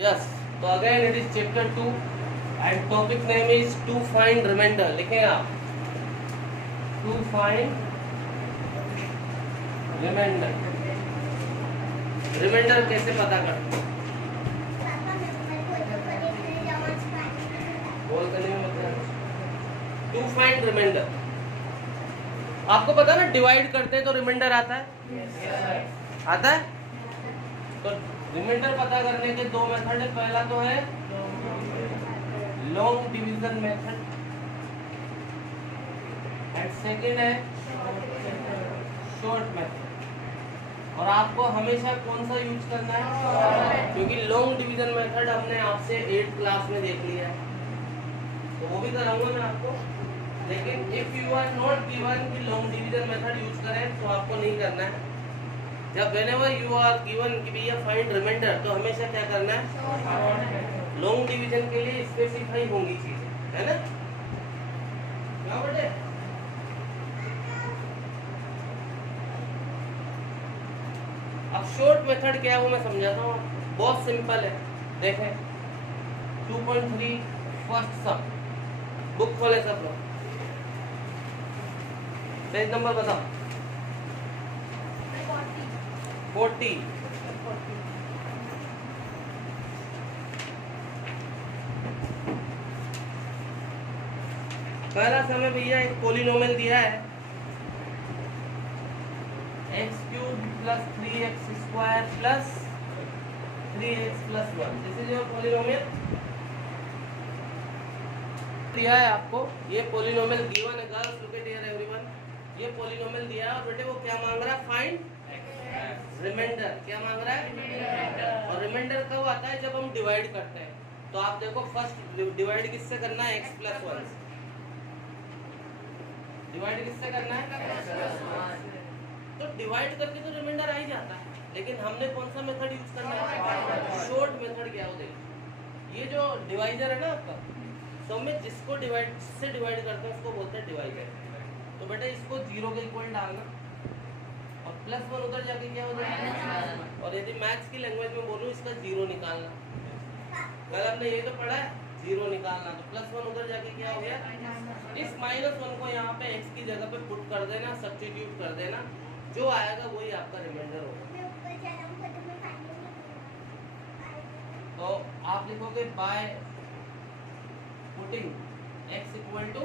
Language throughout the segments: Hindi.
यस, तो again it is chapter 2 and topic name is to find remainder. लिखें आप, टू फाइंड रिमाइंडर। रिमाइंडर कैसे पता करते? बोल करने में मतलब टू फाइंड रिमाइंडर। आपको पता ना, डिवाइड करते हैं तो रिमाइंडर आता है, आता है। तो रिमाइंडर पता करने के दो मेथड है। पहला तो है long division method and second है शॉर्ट मेथड। और आपको हमेशा कौन सा यूज करना है? क्योंकि लॉन्ग डिवीजन मेथड हमने आपसे 8th क्लास में देख लिया है, तो वो भी कराऊंगा मैं आपको। लेकिन if you are not given कि लॉन्ग डिवीजन मेथड यूज करें, तो आपको नहीं करना है। जब व्हेनेवर यू आर गिवन कि भैया फाइंड रिमाइंडर, तो हमेशा क्या करना है? लॉन्ग डिवीजन के लिए स्पेसिफाई होंगी चीजें, है ना? क्या बेटे? अब शॉर्ट मेथड क्या है वो मैं समझाता हूँ। बहुत सिंपल है, देखें 2.3 फर्स्ट सम। बुक खोले सब लोग, पेज नंबर बताओ। 40। पहला समय भैया एक पोलिनोमियल दिया है x³ + 3x² + 3x + 1। This is your polynomial. दिया है आपको ये पोलिनोमियल गिवन है। Girls look at here everyone, ये पोलिनोमियल दिया है और बेटे वो क्या मांग रहा है? Find remainder. क्या मांग रहा है? और रिमाइंडर कब आता है? जब हम डिवाइड करते हैं। तो आप देखो, फर्स्ट डिवाइड किससे करना है? x + 1 से। डिवाइड किससे करना है? तो डिवाइड करके तो रिमाइंडर आ ही जाता है, लेकिन हमने कौन सा मेथड यूज करना है? Short method. क्या हो देखिए, ये जो डिवाइजर है ना आपका, तो में जिसको जिससे डिवाइड करते हैं उसको बोलते हैं डिवाइजर। तो बेटा इसको 0 के इक्वल डालना और +1 उधर जाके क्या हो जाएगा? और यदि मैथ्स की लैंग्वेज में बोलूं, इसका 0 निकालना। कल आपने ये तो पढ़ा है, 0 निकालना। तो +1 उधर जाके क्या हो गया? इस -1 को यहाँ पे x की जगह पे पुट कर देना, सब्स्टिट्यूट कर देना, जो आएगा वही आपका रिमाइंडर होगा। तो आप लिखोगे by putting x equal to,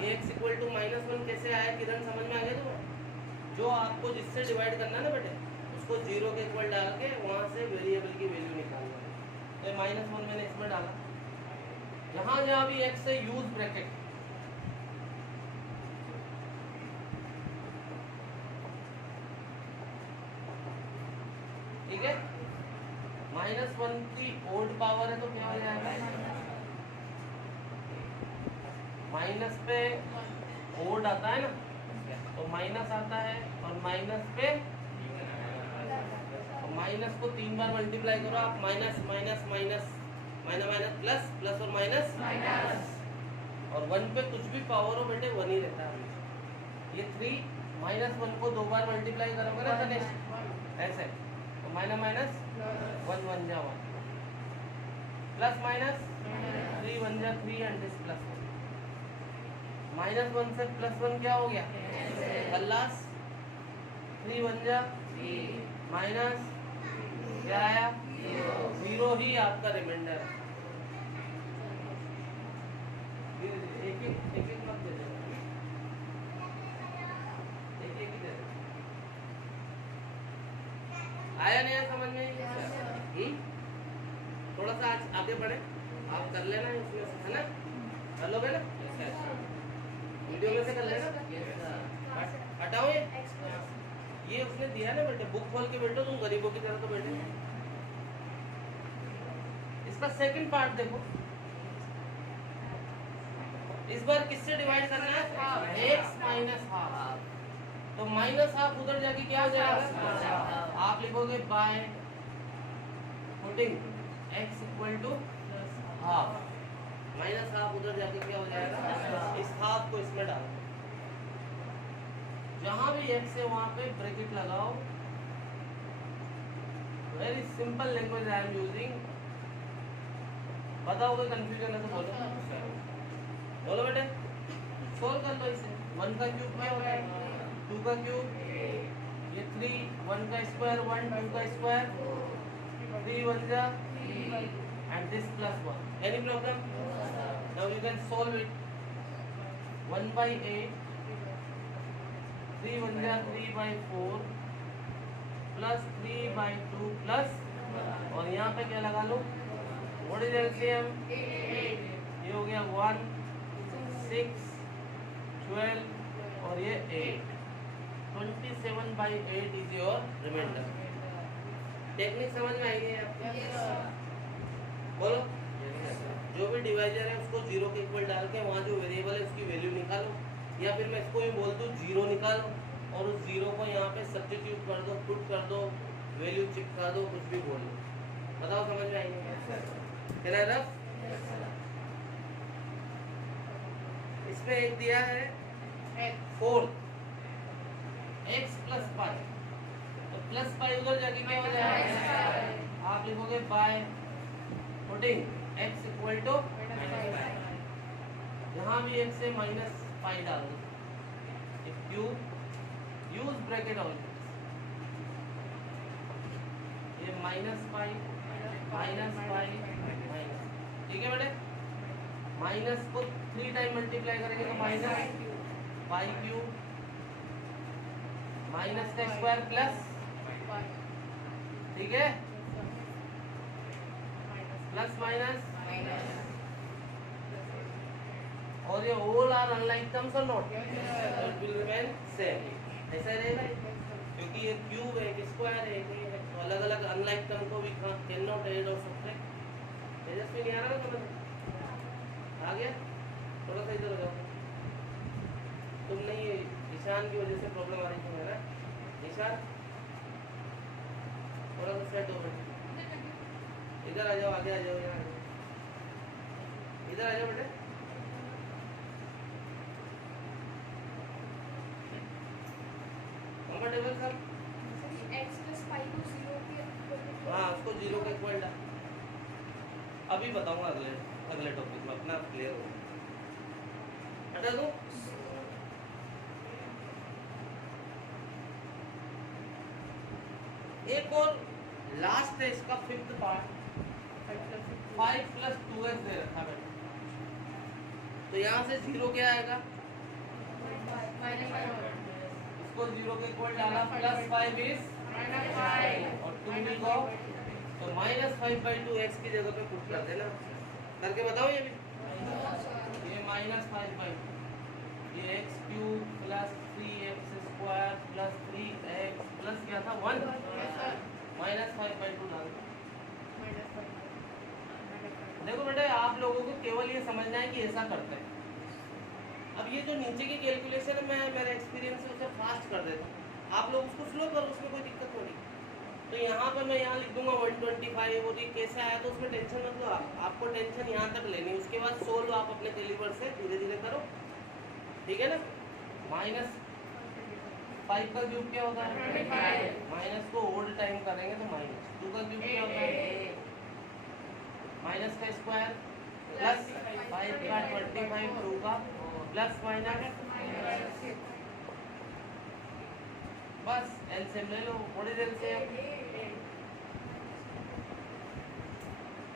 ये x इक्वल टू -1 कैसे आया? किरण समझ में आ गया तुम्हें? जो आपको जिससे डिवाइड करना है ना बेटे, उसको 0 के इक्वल डाल के वहां से वेरिएबल की वैल्यू निकालना है। तो -1 मैंने इसमें डाला। जहां जहां भी x से यूज ब्रैकेट, ठीक है? -1 की ओड पावर है तो क्या हो जाएगा? माइनस पे ओड आता है ना, तो माइनस आता है, और माइनस पे माइनस को 3 बार मल्टीप्लाई करो आप। Minus minus minus minus minus plus, plus और माइनस माइनस। और 1 पे कुछ भी पावर हो बेटे 1 ही रहता है। ये 3 -1 को 2 बार मल्टीप्लाई करोगे ना गणेश, ऐसे, तो माइनस माइनस 1 1 जा 1, प्लस माइनस 3 1 जा 3 एंड दिस प्लस 1। -1 से +1 क्या हो गया? प्लस 3 1 जा माइनस, क्या आया? 0 ही आपका रिमाइंडर है। एक एक मत दे देना, एक ही दे देना। आया नहीं समझ में? थोड़ा सा आज आगे बढ़े, आप कर लेना इसमें से, है ना? कर लोगे ना? वीडियो में से कर लेना। हटाओ ये उसने दिया ना बेटे, बुक खोल के बैठो तुम गरीबों की तरह तो बैठे। इसका सेकंड पार्ट देखो, इस बार किससे डिवाइड करना है? x -½ तो -½ उधर जाके क्या हो जाएगा? आप लिखोगे by putting x equal to ½ -½ उधर जाके क्या हो जाएगा? इस हाफ को इसमें डालो, जहां भी x है वहां पे ब्रैकेट लगाओ। Very simple language I am using. बताओ कोई कंफ्यूजन है तो बोलो। बोलो बेटे, सोल्व कर लो इसे। 1 का क्यूब क्या होता है? 2 का क्यूब ये 3, 1 का स्क्वायर 1, 2 का स्क्वायर 3 1 जा and this plus 1. Any problem? Now you can solve it. 1 by 8, 3 1 जा 3 by 4 plus 3 by 2 plus, और यहाँ पे क्या लगा लो? What is LCM? ये हो गया 1 6 12 और ये 8, 27 by 8 is your remainder. Technique समझ में आई है आपको? बोलो। जो भी डिवाइजर है उसको जीरो के इक्वल डाल के वहाँ जो वेरिएबल है उसकी वैल्यू निकालो, या फिर मैं इसको भी बोल दूँ जीरो निकालो और उस जीरो को यहाँ पे सब्स्टिट्यूट कर दो, पुट कर दो, वैल्यू चिपका दो, कुछ भी बोल दो। बताओ समझ में आएगी? रफ इसमें एक दिया है 4 x प्लस पाई, तो प्लस पाई उधर जाके क्या हो जाएगा? आप लिखोगे by putting x equal to यहाँ भी x से माइनस पाई डाल दो, क्यूब यूज ब्रैकेट ऑलवेज, ये minus pi minus pi minus, ठीक है बेटे? माइनस को 3 टाइम मल्टीप्लाई करेंगे तो माइनस पाई क्यूब माइनस का स्क्वायर प्लस, ठीक है? प्लस माइनस, और ये ऑल आर अनलाइक टर्म्स और not, it will remain same, ऐसा रहेगा क्योंकि ये क्यूब है, एक स्क्वायर है, तो अलग अलग अनलाइक टर्म को भी कैन नॉट ऐड और सब्ट्रैक्ट। तेजस्वी नहीं आ रहा समझ? आ गया? थोड़ा सा इधर हो जाओ, तुम नहीं, ईशान की वजह से प्रॉब्लम आ रही थी मेरा। ईशान थोड़ा सा सेट हो बेटे, इधर आ जाओ, आगे आ जाओ, यहाँ इधर आ जाओ बेटे। Comfortable sir? x plus pi को 0 के, हाँ उसको 0 के इक्वल डाल। अभी बताऊंगा अगले टॉपिक में, अपना क्लियर हो। हटा दो। एक और लास्ट है इसका 5th पार्ट, 5 प्लस 2x दे रखा बेटा, तो यहाँ से 0 क्या आएगा? इसको 0 के इक्वल डाला, प्लस 5 इज और 2 लिखो, तो माइनस 5/2x की जगह पे पुट कर देना। करके बताओ ये भी, ये माइनस 5/2, ये x cube plus 3x square plus 3x plus क्या था 1, माइनस 5/2 डाल। देखो बेटा, आप लोगों को केवल ये समझना है कि ऐसा करते हैं। अब ये जो नीचे की कैलकुलेशन है, मैं मेरे एक्सपीरियंस से उसे फास्ट कर देता हूँ, आप लोग उसको स्लो करो, उसमें कोई दिक्कत थोड़ी। तो यहाँ पर मैं यहाँ लिख दूंगा 125, और ये कैसे आया तो उसमें टेंशन मत लो आपको टेंशन यहाँ तक लेनी, उसके बाद सोल्व आप अपने कैलिबर से धीरे धीरे करो, ठीक है ना? माइनस 5 का क्यूब क्या होता है? माइनस को ओल्ड टाइम करेंगे तो माइनस 2 का क्यूब क्या होता है? माइनस का स्क्वायर प्लस 5 का 25, 2 का प्लस माइनस, बस एलसीएम ले लो। What is LCM?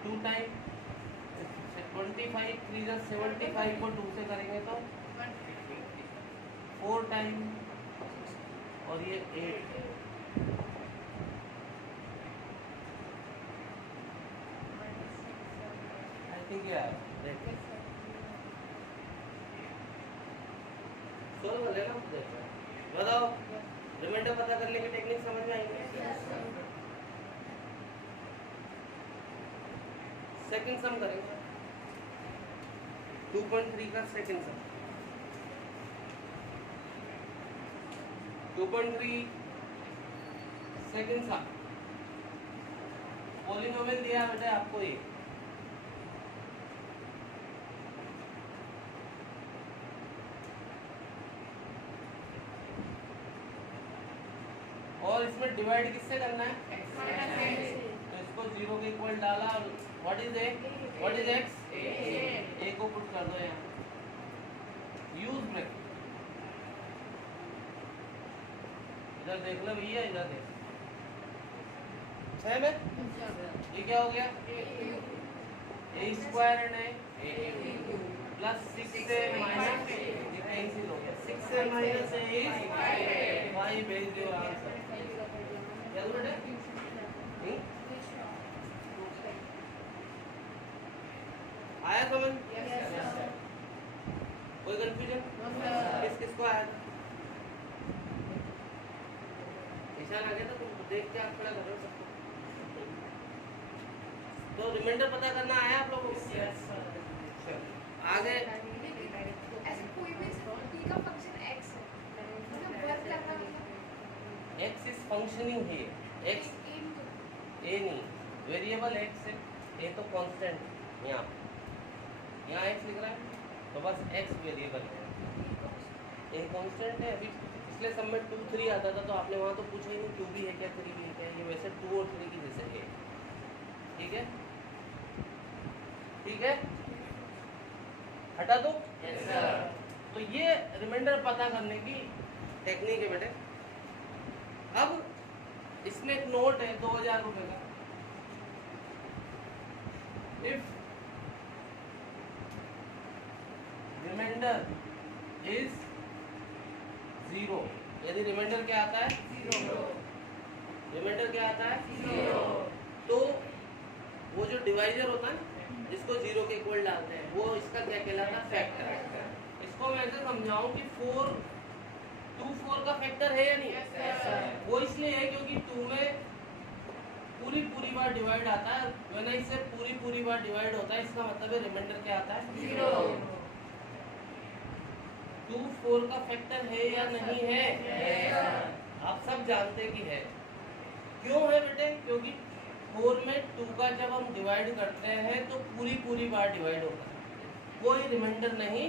2 टाइम 25, 3 जा 75 को 2 से करेंगे तो 4 टाइम, और ये 8, आई थिंक यार सोल्व कर लेना खुद। बताओ रिमाइंडर पता करने की टेक्निक समझ में आएगी? सेकंड सम करेंगे, 2.3 का सेकंड सम। 2.3 सेकंड सम, पॉलिनोमियल दिया है बेटा आपको ये, और इसमें डिवाइड किससे करना है? तो इसको जीरो के इक्वल डाला, what is a, what is x, a को पुट कर दो यहाँ, यूज ब्रैकेट, इधर देख लो भैया, इधर देख, सेम है, ये क्या हो गया, ए स्क्वायर एंड ए प्लस 6 से माइनस, ये कैंसिल हो गया, 6 से माइनस ए इज 5, भेज दो आंसर, कैलकुलेट है? आया समझ? कोई कंफ्यूजन? किस किस को आया था? निशान आ गया था, तुम देख के आप खड़ा कर रहे हो सबको। तो रिमाइंडर पता करना आया आप लोगों को? आगे ऐसे कोई भी t का फंक्शन x है, मतलब वर्क करना मतलब x इज फंक्शनिंग है, x a नहीं, वेरिएबल x है, a तो कांस्टेंट, यहाँ x लिख रहा है, तो बस x वेरिएबल है, a कांस्टेंट है। अभी पिछले सब में 2 3 आता था, तो आपने वहाँ तो पूछा ही नहीं 2 भी है क्या, 3 भी है क्या, ये वैसे 2 और 3 की जैसे है, ठीक है, ठीक है, हटा दो। तो ये रिमाइंडर पता करने की टेक्निक है बेटे। अब इसमें एक नोट है 2000 रुपए का, इफ रिमाइंडर इज 0, यदि रिमाइंडर क्या आता है, 0, रिमाइंडर क्या आता है, 0, तो वो जो डिवाइजर होता है जिसको 0 के इक्वल डालते हैं, वो इसका क्या कहलाता है, फैक्टर। इसको मैं ऐसे समझाऊं कि 2 4 का फैक्टर है या नहीं, वो इसलिए है क्योंकि 2 में पूरी बार डिवाइड आता है, वरना इससे पूरी बार डिवाइड होता है, इसका मतलब है रिमाइंडर क्या आता है, 0। 2 4 का फैक्टर है या नहीं है, आप सब जानते कि है। क्यों है बेटे, क्योंकि 4 में 2 का जब हम डिवाइड करते हैं तो पूरी बार डिवाइड होता है, कोई रिमाइंडर नहीं।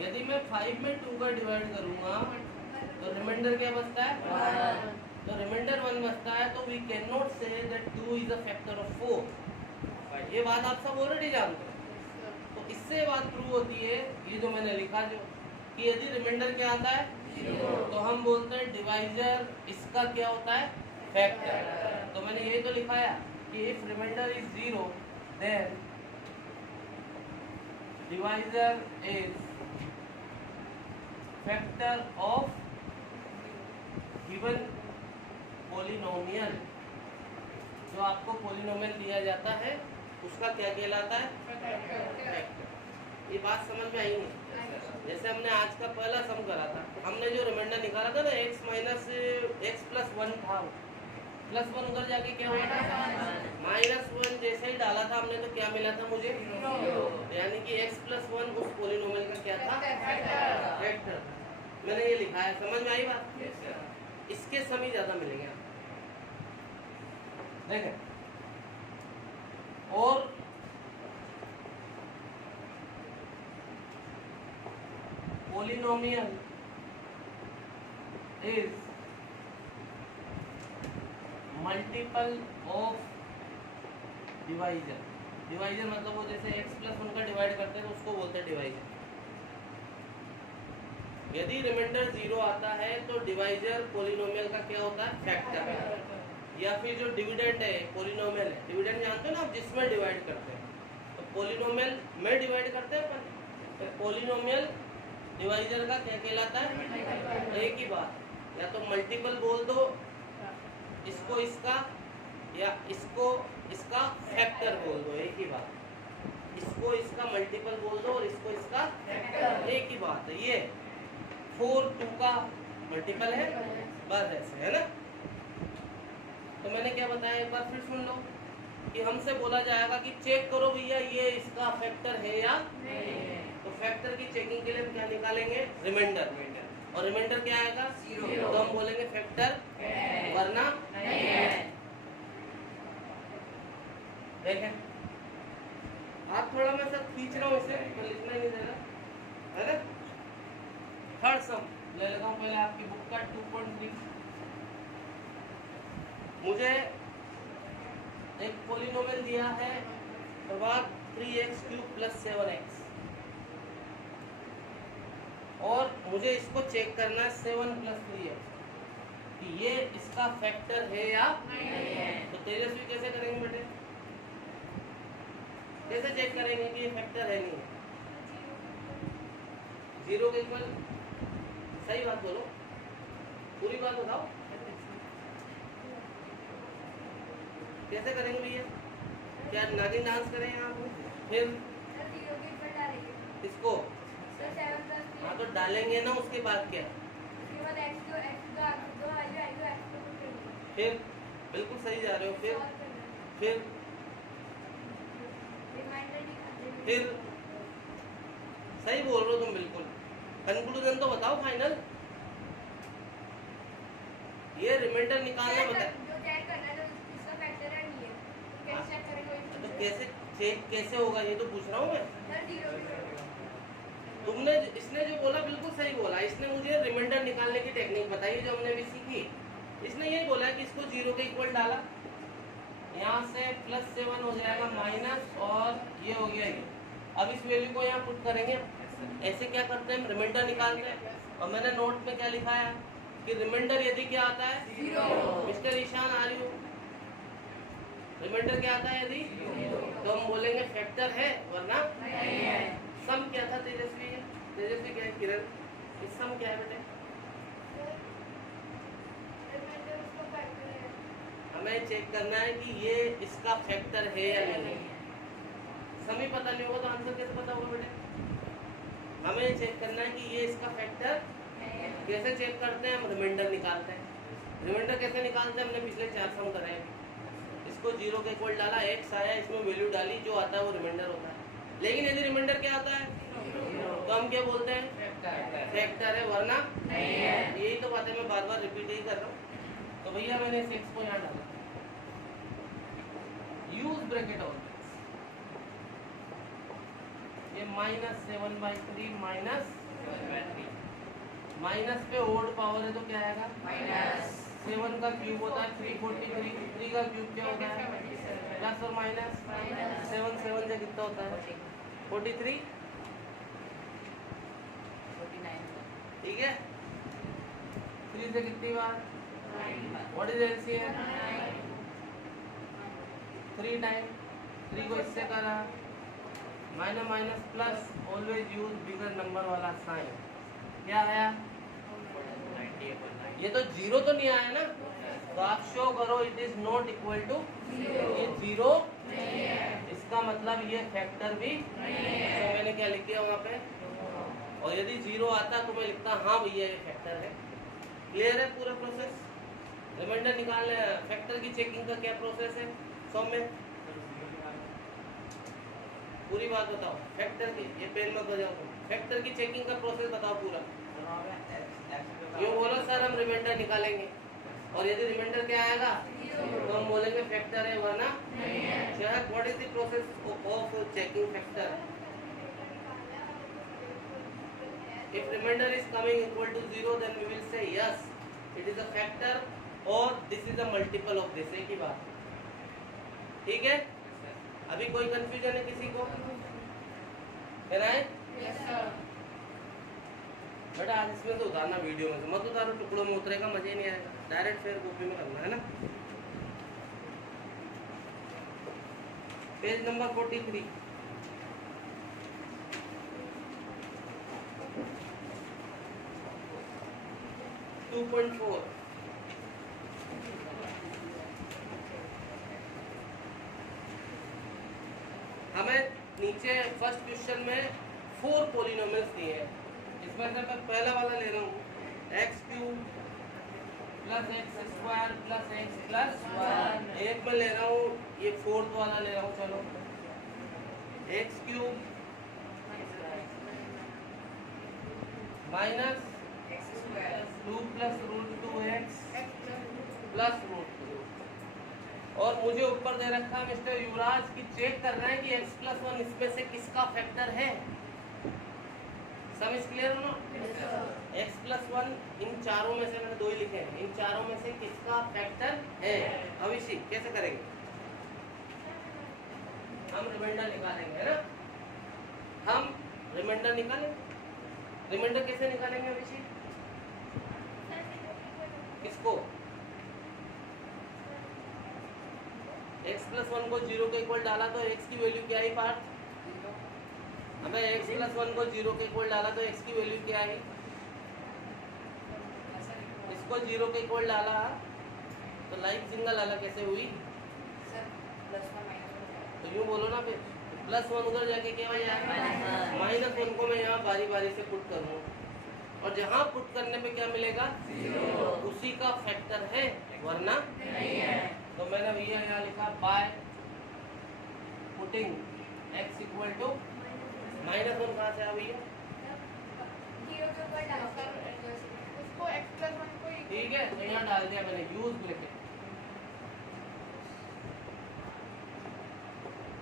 यदि मैं 5 में 2 का डिवाइड करूंगा तो रिमाइंडर क्या बचता है, तो रिमाइंडर 1 बचता है, तो we can not say that 2 is a factor of 4। ये बात आप सब ऑलरेडी जानते हो। तो इससे बात प्रूव होती है, ये जो मैंने लिखा जो कि यदि रिमाइंडर क्या आता है, 0, तो हम बोलते हैं डिवाइजर इसका क्या होता है, फैक्टर। तो मैंने यही तो लिखाया कि if remainder is 0 then divisor is factor of given polynomial. जो आपको पॉलिनोमियल दिया जाता है उसका क्या कहलाता है, फैक्टर। ये बात समझ में आई नहीं? जैसे हमने आज का पहला सम करा था, हमने जो रिमाइंडर निकाला था ना, x माइनस x प्लस 1 था, प्लस 1 उधर जाके क्या हुआ था, -1 जैसे ही डाला था हमने तो क्या मिला था मुझे, यानी कि x प्लस 1 उस पॉलिनोमियल का क्या था, फैक्टर। मैंने ये लिखा है, समझ में आई बात? इसके सम ही ज्यादा मिलेंगे आपको। देखें, और polynomial is multiple of divisor। Divisor मतलब वो जैसे x प्लस 1 का डिवाइड करते हैं तो उसको बोलते हैं डिवाइजर। यदि रिमाइंडर 0 आता है तो डिवाइजर पॉलिनोमियल का क्या होता है, फैक्टर। या फिर जो डिविडेंड है, पॉलिनोमियल है, डिविडेंड जानते हो ना आप, जिसमें डिवाइड करते हैं, तो पॉलिनोमियल में डिवाइड करते हैं अपन, तो पॉलिनोमियल डिवाइजर का क्या कहलाता है, एक ही बात, या तो मल्टीपल बोल दो इसको इसका, या इसको इसका फैक्टर बोल दो, एक ही बात। इसको इसका मल्टीपल बोल दो और इसको इसका फैक्टर, एक ही बात है। ये 4 2 का मल्टीपल है, बस ऐसे है ना। तो मैंने क्या बताया, एक बार फिर सुन लो कि हमसे बोला जाएगा कि चेक करो भैया ये इसका फैक्टर है या नहीं। तो फैक्टर की चेकिंग के लिए हम क्या निकालेंगे, रिमाइंडर, और रिमाइंडर क्या आएगा, 0, तो हम बोलेंगे फैक्टर, वरना नहीं है। देखें, आप थोड़ा मैं सब खींच रहा हूँ इसे, तो लिखना ही नहीं देना है ना। थर्ड सम ले लेता हूँ पहले आपकी बुक का 2.3। मुझे एक पॉलिनोमियल दिया है प्रभाग 3x क्यूब प्लस 7x, और मुझे इसको चेक करना है 7 प्लस 3x कि ये इसका फैक्टर है या नहीं है। तो तेजस्वी कैसे करेंगे बेटे, कैसे चेक करेंगे कि ये फैक्टर है नहीं है? जीरो के इक्वल, सही बात बोलो, पूरी बात बताओ, कैसे करेंगे भैया? क्या नागिन डांस करें यहाँ पे? फिर इसको हाँ तो डालेंगे ना, उसके बाद क्या? फिर बिल्कुल सही जा रहे हो। फिर सही बोल रहे हो तुम बिल्कुल। कंक्लूजन तो बताओ फाइनल। ये रिमाइंडर निकालना बता, तो कैसे चेक कैसे होगा ये तो पूछ रहा हूँ मैं। तुमने इसने जो बोला बिल्कुल सही बोला। इसने मुझे रिमाइंडर निकालने की टेक्निक बताई जो हमने भी सीखी। इसने ये बोला कि इसको जीरो के इक्वल डाला, यहाँ से प्लस 7 हो जाएगा माइनस, और ये हो गया ये। अब इस वैल्यू को यहाँ पुट करेंगे। ऐसे क्या करते हैं, रिमाइंडर निकालते हैं। और मैंने नोट में क्या लिखा है कि रिमाइंडर यदि क्या आता है, मिस्टर ईशान आ रही हो, रिमाइंडर क्या आता है यदि, तो हम बोलेंगे फैक्टर है, वरना नहीं है। सम क्या था तेजस्वी? तेजस्वी क्या है किरण? इस सम क्या है बेटे? हमें चेक करना है कि ये इसका फैक्टर है या नहीं। सम ही पता नहीं होगा तो आंसर कैसे पता होगा बेटे? हमें चेक करना है कि ये इसका फैक्टर कैसे चेक करते हैं? हम रिमाइंडर निकालते हैं। रिमाइंडर कैसे निकालते हैं? हमने पिछले 4 सम करे हैं। इसको जीरो के इक्वल डाला, x आया, इसमें वैल्यू डाली, जो आता है वो रिमाइंडर होता है। लेकिन यदि रिमाइंडर क्या आता है तो हम क्या बोलते हैं? फैक्टर है, वरना नहीं है। यही तो बातें मैं बार बार रिपीट ही कर रहा हूँ। तो भैया मैंने इस x को यहाँ डाला, यूज ब्रैकेट ऑन, ये -7/3 माइनस माइनस पे ओड पावर है तो क्या आएगा? -7 का क्यूब होता है 343, 3 का क्यूब क्या होता है? प्लस और माइनस 7 से कितना होता है? 43, ठीक है। 3 से कितनी बार? What is LCM? 3 टाइम। 3 को इससे करा, minus minus plus, always use bigger number वाला साइन। क्या आया? ये तो जीरो तो नहीं आया ना, तो आप शो करो it is not equal to, ये जीरो नहीं है। इसका मतलब ये फैक्टर भी नहीं है। तो मैंने क्या लिख दिया वहाँ पे, और यदि जीरो आता तो मैं लिखता हाँ भैया ये फैक्टर है। क्लियर है पूरा प्रोसेस? रिमाइंडर निकालने, फैक्टर की चेकिंग का क्या प्रोसेस है सौम्य? पूरी बात बताओ। फैक्टर की, ये पेन मत बजाओ तुम, फैक्टर की चेकिंग का प्रोसेस बताओ पूरा। यूँ बोलो सर हम रिमाइंडर निकालेंगे, और यदि रिमाइंडर क्या आएगा तो हम बोलेंगे फैक्टर है, वरना नहीं है। What is the process of checking factor? If remainder is coming equal to 0, then we will say yes, it is a factor, or this is a multiple of this। एक ही बात, ठीक है? अभी कोई कंफ्यूजन है किसी को? Yes sir। बेटा आज इसमें तो उतारना, वीडियो में मत उतारो, टुकड़ों में उतरेगा, मजे नहीं आएगा। डायरेक्ट फेयर कॉपी में करना है ना। पेज नंबर 43, हमें नीचे फर्स्ट क्वेश्चन में 4 पॉलिनोमियल्स दिए हैं। इसमें से मैं पहला वाला ले रहा हूँ, x³ plus x² plus x plus 1। एक में ले रहा हूँ, ये 4th वाला ले रहा हूँ। चलो x³ minus 2 plus √2x plus √2। और मुझे ऊपर दे रखा है मिस्टर युवराज की चेक कर रहे हैं कि x+1 इसमें से किसका फैक्टर है। सब क्लियर हो ना? x+1 इन चारों में से, मैंने 2 ही लिखे हैं, इन चारों में से किसका फैक्टर है। अभिषेक कैसे करेंगे? रिमाइंडर निकालेंगे, है ना। हम रिमाइंडर निकालेंगे। रिमाइंडर कैसे निकालेंगे अभिषेक? किसको? x प्लस 1 को 0 के इक्वल डाला तो x की वैल्यू क्या आई पार्थ? अबे x प्लस 1 को 0 के इक्वल डाला तो x की वैल्यू क्या आई? इसको 0 के इक्वल डाला तो लाइक सिंगल अलग कैसे हुई? तो यूँ बोलो ना फिर, प्लस 1 उधर जाके क्या हो जाएगा? माइनस 1 को मैं यहाँ बारी बारी से पुट करूँ और जहाँ पुट करने पे क्या मिलेगा? 0। उसी का फैक्टर है, वरना नहीं है। तो मैंने भैया यहाँ लिखा by putting x equal to -1 कहाँ से आ भैया? ठीक है, तो यहाँ डाल दिया मैंने यूज लेके।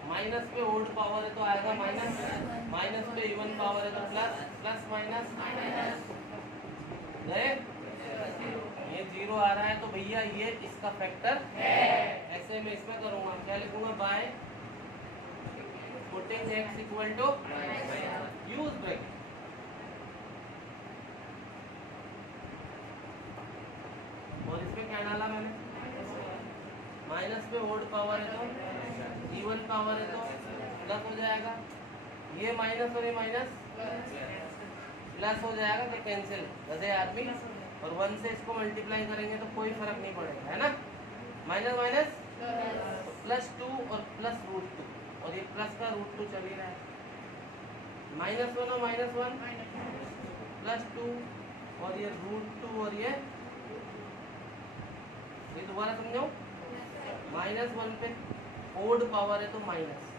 माइनस पे ओल्ड पावर है तो आएगा माइनस, माइनस पे इवन पावर है तो प्लस, प्लस माइनस गए। ये 0 आ रहा है तो भैया ये इसका फैक्टर है। ऐसे मैं इसमें करूंगा, क्या लिखूंगा? By putting x equal to use bracket. और इसमें क्या डाला मैंने? माइनस पे ओल्ड पावर है तो इवन पावर है तो प्लस हो जाएगा। ये माइनस और ये माइनस प्लस हो जाएगा तो कैंसिल गधे आदमी। और 1 से इसको मल्टीप्लाई करेंगे तो कोई फर्क नहीं पड़ेगा, है ना। माइनस माइनस तो +2 और +√2 और ये प्लस का √2 चल ही रहा है। -1 और -1 +2 और ये √2 और ये दोबारा समझाऊं? -1 पे ओड पावर है तो माइनस,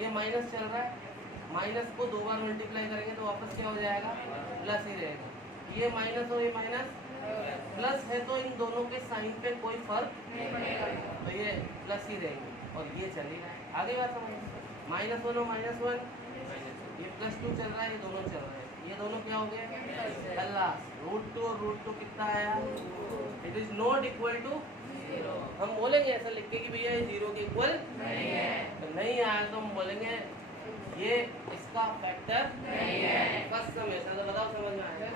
ये माइनस चल रहा है, माइनस को 2 बार मल्टीप्लाई करेंगे तो वापस क्या हो जाएगा? प्लस ही रहेगा। ये माइनस और ये माइनस प्लस है तो इन दोनों के साइन पे कोई फर्क नहीं पड़ेगा, तो ये प्लस ही रहेंगे और ये चलेगा। आगे बात समझ, -1 और -1 ये +2 चल रहा है, ये दोनों चल रहे हैं, ये दोनों क्या हो गए? खल्लास। √2 और √2 कितना आया? It is not equal to 0। हम बोलेंगे ऐसा लिख के कि भैया ये 0 के इक्वल नहीं है, तो नहीं आया तो हम बोलेंगे ये इसका फैक्टर नहीं है। बस समझ तो बताओ, समझ में आया?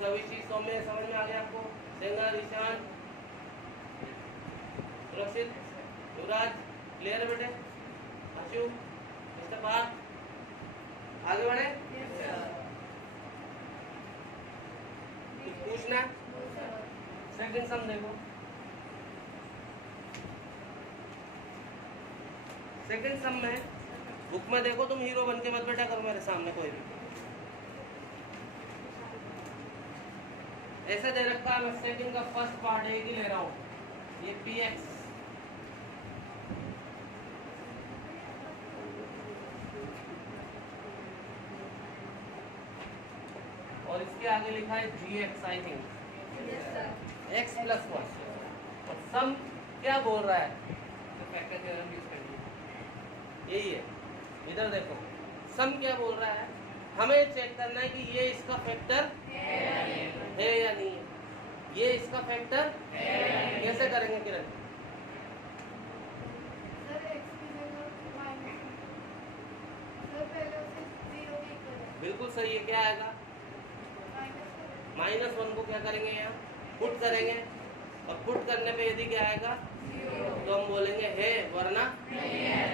सभी चीज में समझ में आ गया आपको? सेना, ईशान, सुरक्षित, युवराज क्लियर है बेटे? अशु, मिस्टर पार्थ, आगे बढ़े? कुछ पूछना? सेकंड सम देखो। सेकंड सम में बुक में देखो, तुम हीरो बन के मत बैठा करो मेरे सामने कोई भी। ऐसा दे रखा है, मैं सेकंड का फर्स्ट पार्ट एक ही ले रहा हूँ, ये px और इसके आगे लिखा है gx आई थिंक x + 1 और सम क्या बोल रहा है? फैक्टर थ्योरम यूज करिए, यही है। इधर देखो सम क्या बोल रहा है, हमें चेक करना है कि ये इसका फैक्टर है या नहीं है। ये इसका फैक्टर कैसे करेंगे किरण? बिल्कुल सही है, क्या आएगा? -1 को क्या करेंगे? यहाँ पुट करेंगे और पुट करने पे यदि क्या आएगा? 0। तो हम बोलेंगे है, वरना नहीं है।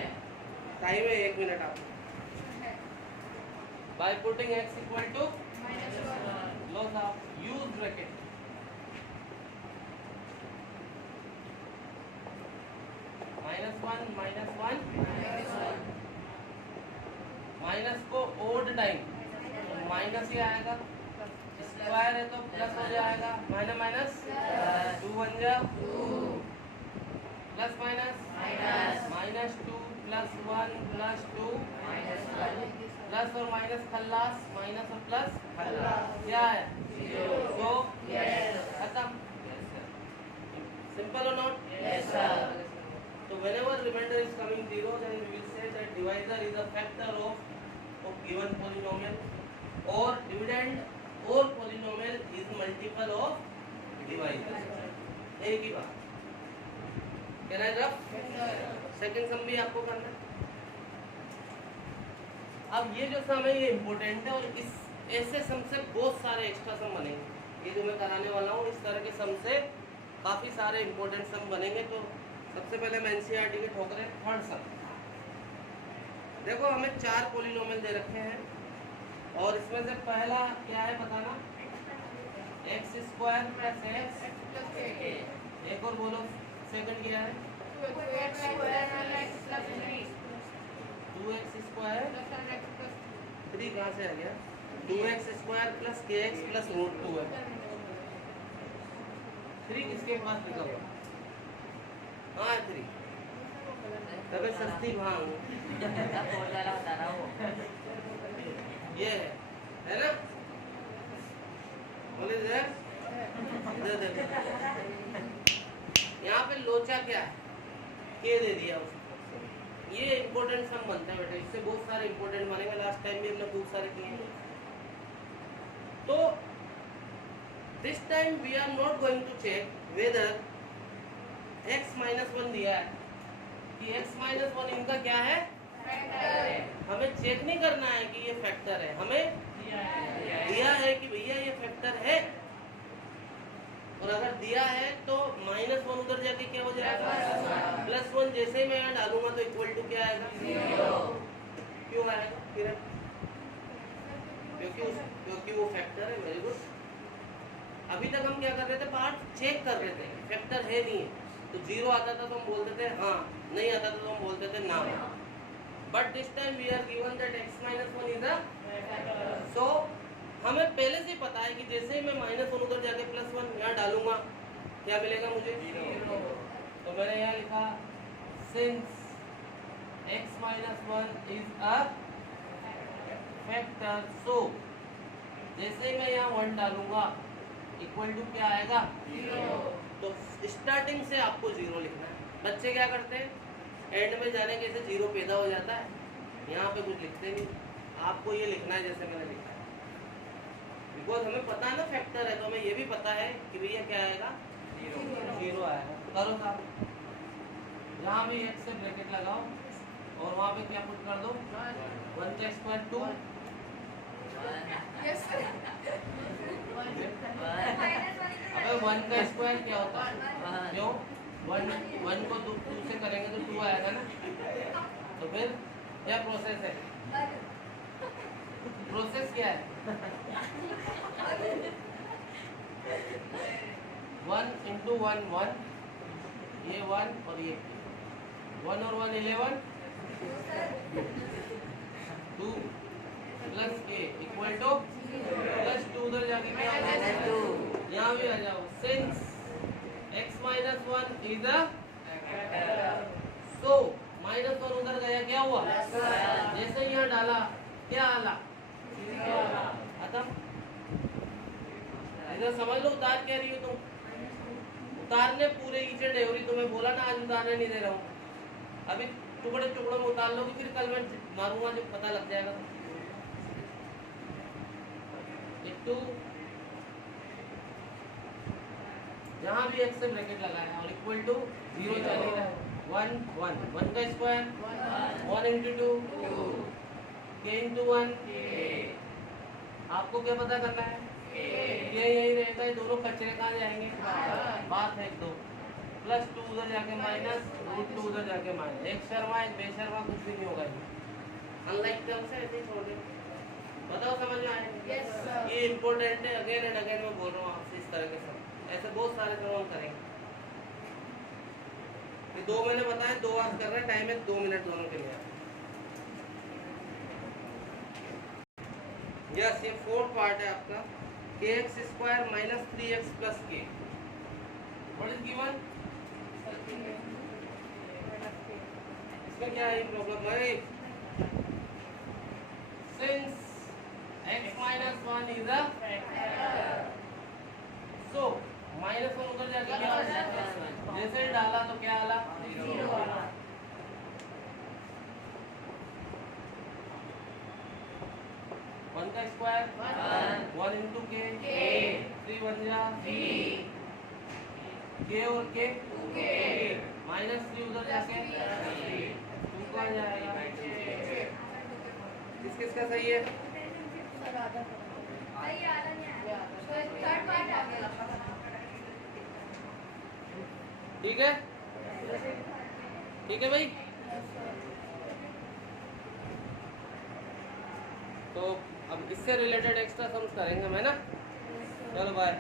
टाइम है 1 मिनट आपको। By putting x equal to close off use bracket, -1 minus को ओड टाइम तो माइनस ही आएगा, स्क्वायर है तो प्लस हो जाएगा, माइनस माइनस 2 बन जा, प्लस माइनस -2 +1 +2 प्लस और माइनस खल्लास, माइनस और प्लस खल्लास, क्या है? 0। तो खत्म। सिंपल और नॉट? Yes sir. तो whenever remainder is coming 0, then we will say that divisor is a factor of given polynomial, or dividend or polynomial is multiple of divisor। एक ही बात। Can I drop? सेकंड सम भी आपको करना है। अब ये जो सम है ये इम्पोर्टेंट है और इस ऐसे सम से बहुत सारे एक्स्ट्रा सम बनेंगे। ये जो मैं कराने वाला हूँ इस तरह के सम से काफ़ी सारे इम्पोर्टेंट सम बनेंगे। तो सबसे पहले मैं एनसीईआरटी के ठोक रहे थर्ड सम। देखो हमें 4 पॉलिनोमियल दे रखे हैं और इसमें से पहला क्या है बताना, एक्स स्क्वायर प्लस एक्स। एक और बोलो सेकंड क्या है, 2x स्क्वायर 3 कहाँ से आ गया, 2x स्क्वायर प्लस के एक्स प्लस रूट 2 है। 3 किसके पास लिखा हुआ, हाँ 3 तबे सस्ती भांग ये है ना, बोले इधर यहाँ पे लोचा क्या है, के दे दिया उसको। ये इम्पोर्टेंट सम बनता है बेटा, इससे बहुत सारे इम्पोर्टेंट बनेंगे। लास्ट टाइम भी हमने खूब सारे किए हैं। तो this time we are not going to check whether x minus 1 दिया है कि x माइनस 1 इनका क्या है, फैक्टर है। हमें चेक नहीं करना है कि ये फैक्टर है, हमें दिया है कि भैया ये फैक्टर है। और अगर दिया है तो -1 उधर जाके क्या हो जाएगा, +1। जैसे ही मैं यहाँ डालूंगा तो इक्वल टू क्या आएगा, 0। क्यों आएगा फिर, क्योंकि वो फैक्टर है। Very good. अभी तक हम क्या कर रहे थे, पार्ट चेक कर रहे थे, फैक्टर है नहीं है तो 0 आता था तो हम बोलते थे हाँ, नहीं आता था तो हम बोलते थे ना। But this time we are given that x minus 1 is a, so हमें पहले से पता है कि जैसे ही मैं -1 उधर जाके +1 यहाँ डालूंगा क्या मिलेगा मुझे, 0। तो मैंने यहाँ लिखा since x minus 1 is a factor, so जैसे ही मैं यहाँ 1 डालूंगा इक्वल टू क्या आएगा, 0। तो स्टार्टिंग से आपको 0 लिखना है। बच्चे क्या करते हैं, एंड में जाने के से 0 पैदा हो जाता है, यहाँ पे कुछ लिखते नहीं। आपको ये लिखना है जैसे मैंने लिखा है, बिकॉज हमें पता है ना फैक्टर है, तो हमें ये भी पता है कि भैया क्या आएगा, 0 आएगा। करो साहब, यहाँ भी x से ब्रैकेट लगाओ और वहाँ पे क्या पुट कर दो, 1 का स्क्वायर 2, अबे 1 का स्क्वायर क्या होता है, क्यों 1 को 2 से करेंगे तो 2 आएगा ना। तो फिर क्या प्रोसेस है, प्रोसेस क्या है, 1 × 1 1, ये 1 और ये 1 और 1 11, 2 प्लस के इक्वल टू +2। उधर जाके क्या होगा, 2। यहाँ भी आ जाओ, since x minus 1 is a, so -1 उधर गया क्या हुआ, जैसे यहाँ डाला क्या आला, खत्म। इधर समझ लो उतार कह रही हो तुम, उतारने पूरे ईच एंड एवरी, तुम्हें बोला ना आज उतारने नहीं दे रहा हूँ। अभी टुकड़े टुकड़ों में उतार लोगे, फिर कल मैं मारूंगा जब पता लग जाएगा। 2 यहाँ भी x से ब्रैकेट लगाया और इक्वल टू 0 चलेगा, 1 का स्क्वायर 1 × 2 k × 1। आपको क्या पता करना है, ये यही रहेगा, ये दोनों कचरे कहाँ जाएंगे, बात है 2 +2 उधर जाके माइनस, √2 उधर जाके माइनस। एक शर्मा एक बेशर्मा कुछ भी नहीं होगा, अनलाइक टर्म से ऐसे ही छोड़ दे। बताओ समझ में आए, ये इम्पोर्टेंट है, अगेन एंड अगेन मैं बोल रहा हूँ आपसे। इस तरह के सब ऐसे बहुत सारे काम हम करेंगे। ये 2 मैंने बताया, 2 आज कर रहे हैं, टाइम है 2 मिनट दोनों के लिए। यस, ये 4th पार्ट है आपका, kx square minus 3x plus k। What is given, इसमें क्या है प्रॉब्लम है, since x minus 1 is a factor, so -1 उधर जाके क्या हो जाएगा, जैसे डाला तो क्या आला, 0 आला। वन का स्क्वायर 1 × k, 3 1 जा 3, k और k -3 उधर जाके आ जाएगा। किस किस का सही है? भाई आला नहीं आया, थर्ड पार्ट आ गया। ठीक है, ठीक है भाई। तो अब इससे रिलेटेड एक्स्ट्रा सम्स करेंगे, मैं ना। चलो बाय।